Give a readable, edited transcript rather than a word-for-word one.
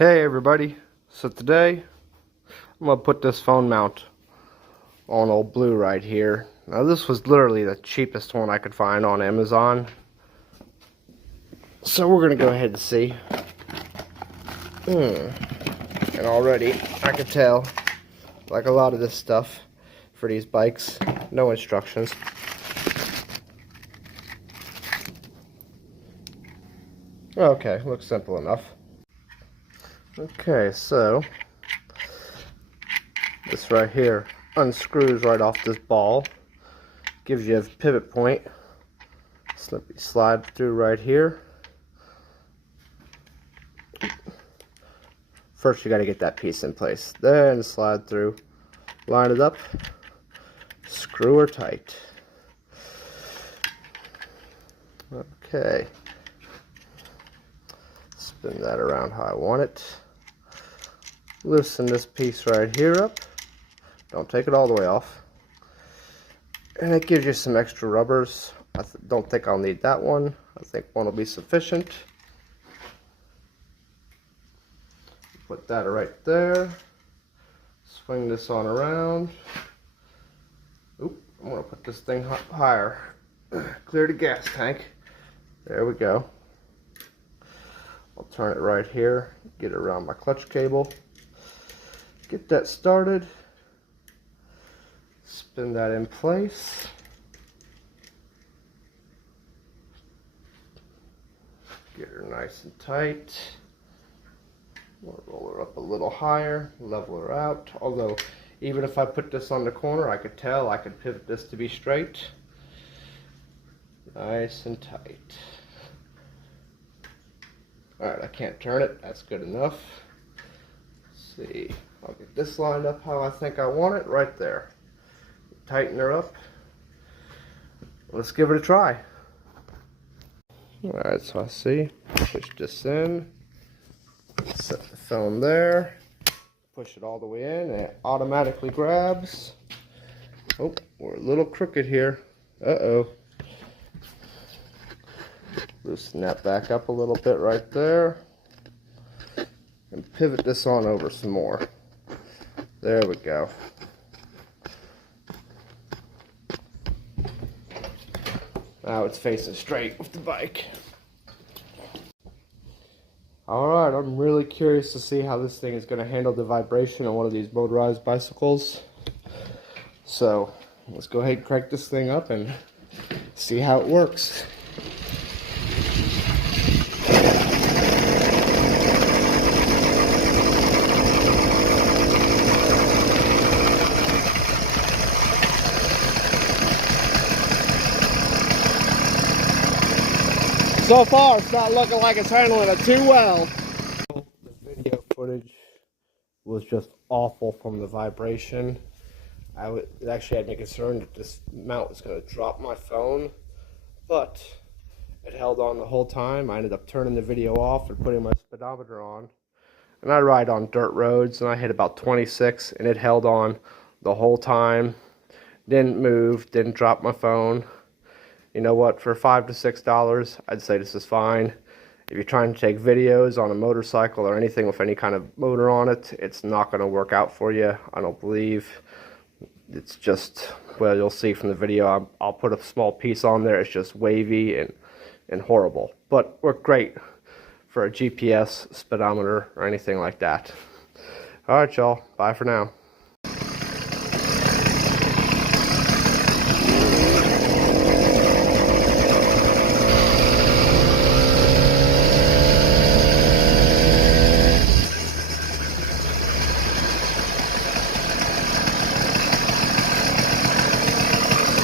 Hey everybody, so today I'm going to put this phone mount on old Blue right here. Now this was literally the cheapest one I could find on Amazon. So we're going to go ahead and see. And already I can tell, like a lot of this stuff for these bikes, no instructions. Okay, looks simple enough. Okay, so this right here unscrews right off this ball, gives you a pivot point. Slide through right here. First you got to get that piece in place, then slide through, line it up, screw her tight. Okay, spin that around how I want it. Loosen this piece right here up. Don't take it all the way off. And it gives you some extra rubbers. I don't think I'll need that one. I think one will be sufficient. Put that right there. Swing this on around. Oop, I'm going to put this thing higher. Clear the gas tank. There we go. I'll turn it right here. Get it around my clutch cable. Get that started. Spin that in place. Get her nice and tight. We'll roll her up a little higher, level her out. Although, even if I put this on the corner, I could tell I could pivot this to be straight. Nice and tight. Alright, I can't turn it. That's good enough. Let's see. I'll get this lined up how I think I want it, right there. Tighten her up. Let's give it a try. Alright, so I see. Push this in. Set the phone there. Push it all the way in and it automatically grabs. Oh, we're a little crooked here. Uh-oh. Loosen that back up a little bit right there. And pivot this on over some more. There we go. Now it's facing straight with the bike. Alright, I'm really curious to see how this thing is going to handle the vibration on one of these motorized bicycles. So, let's go ahead and crank this thing up and see how it works. So far, it's not looking like it's handling it too well. The video footage was just awful from the vibration. It actually had me concerned that this mount was going to drop my phone, but it held on the whole time. I ended up turning the video off and putting my speedometer on. And I ride on dirt roads, and I hit about 26, and it held on the whole time. Didn't move, didn't drop my phone. You know what, for $5 to $6, I'd say this is fine. If you're trying to take videos on a motorcycle or anything with any kind of motor on it, it's not going to work out for you, I don't believe. It's just, well, you'll see from the video, I'll put a small piece on there, it's just wavy and horrible. But worked great for a GPS, speedometer, or anything like that. Alright y'all, bye for now.